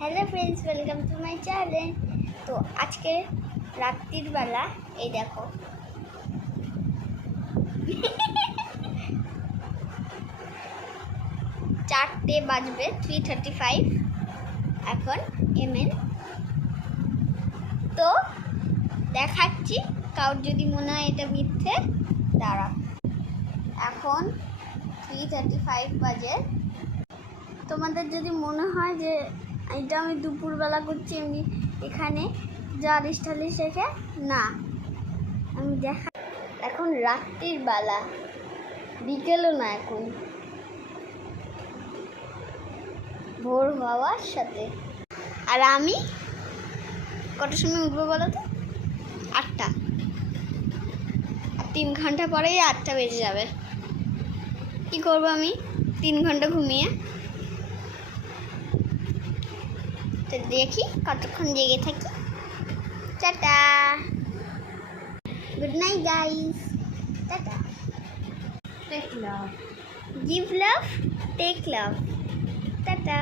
Hello friends, welcome to my channel. তো আজকে রাত্রির বেলা এই দেখো চারটে বাজবে, 3:35 এখন এমএন। তো দেখাচ্ছি, কারোর যদি মনে হয় এটা মিথ্যে, দাঁড়া। এখন 3:35 বাজে। তোমাদের যদি মনে হয় যে এটা আমি দুপুরবেলা করছি এমনি এখানে জালিশ টালিশ রেখে, না, আমি দেখা এখন রাত্রির বেলা, বিকেলও না, এখন ভোর হওয়ার সাথে। আর আমি কটার সময় উঠবো বলো তো? 8টা। আর 3 ঘন্টা পরেই 8টা বেজে যাবে। কি করবো আমি 3 ঘন্টা ঘুমিয়ে? তো দেখি কতক্ষণ জেগে থাকি। Tata, good night guys, tata. Take love. Give love, take love, tata.